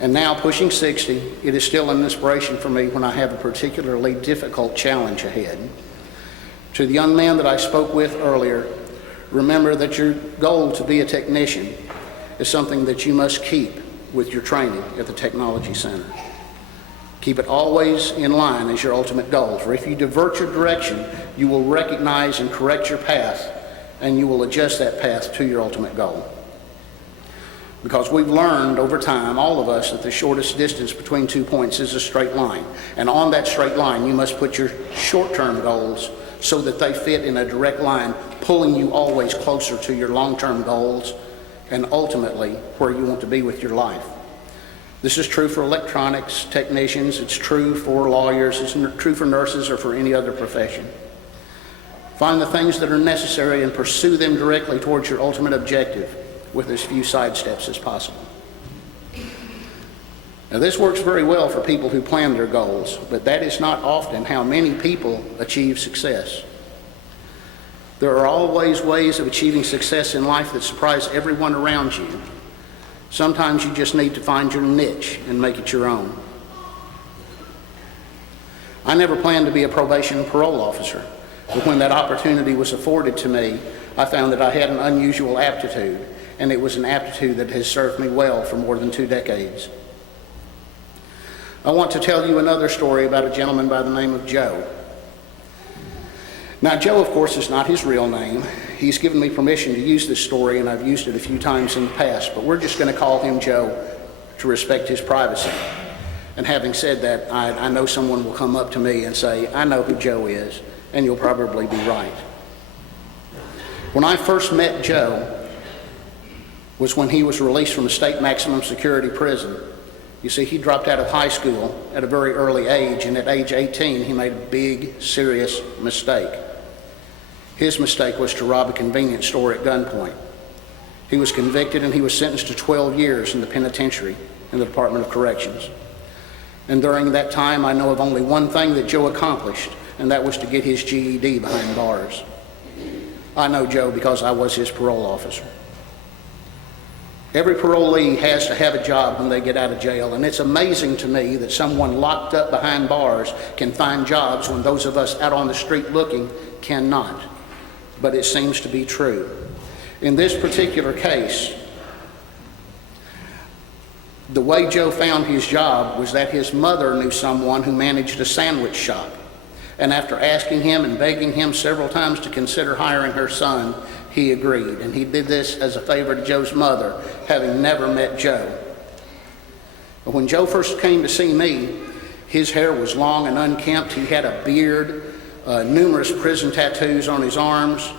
And now, pushing 60, it is still an inspiration for me when I have a particularly difficult challenge ahead. To the young man that I spoke with earlier, remember that your goal to be a technician is something that you must keep with your training at the Technology Center. Keep it always in line as your ultimate goal, for if you divert your direction, you will recognize and correct your path, and you will adjust that path to your ultimate goal. Because we've learned over time, all of us, that the shortest distance between 2 points is a straight line. And on that straight line, you must put your short-term goals so that they fit in a direct line, pulling you always closer to your long-term goals and ultimately where you want to be with your life. This is true for electronics technicians, it's true for lawyers, it's true for nurses or for any other profession. Find the things that are necessary and pursue them directly towards your ultimate objective with as few side steps as possible. Now, this works very well for people who plan their goals, but that is not often how many people achieve success. There are always ways of achieving success in life that surprise everyone around you. Sometimes you just need to find your niche and make it your own. I never planned to be a probation and parole officer, but when that opportunity was afforded to me, I found that I had an unusual aptitude, and it was an aptitude that has served me well for more than 2 decades. I want to tell you another story about a gentleman by the name of Joe. Now, Joe, of course, is not his real name. He's given me permission to use this story, and I've used it a few times in the past, but we're just going to call him Joe to respect his privacy. And having said that, I know someone will come up to me and say, I know who Joe is, and you'll probably be right. When I first met Joe was when he was released from a state maximum security prison. You see, he dropped out of high school at a very early age, and at age 18, he made a big, serious mistake. His mistake was to rob a convenience store at gunpoint. He was convicted and he was sentenced to 12 years in the penitentiary in the Department of Corrections. And during that time, I know of only one thing that Joe accomplished, and that was to get his GED behind bars. I know Joe because I was his parole officer. Every parolee has to have a job when they get out of jail, and it's amazing to me that someone locked up behind bars can find jobs when those of us out on the street looking cannot. But it seems to be true. In this particular case, the way Joe found his job was that his mother knew someone who managed a sandwich shop. And after asking him and begging him several times to consider hiring her son, he agreed. And he did this as a favor to Joe's mother, having never met Joe. But when Joe first came to see me, his hair was long and unkempt. He had a beard, numerous prison tattoos on his arms,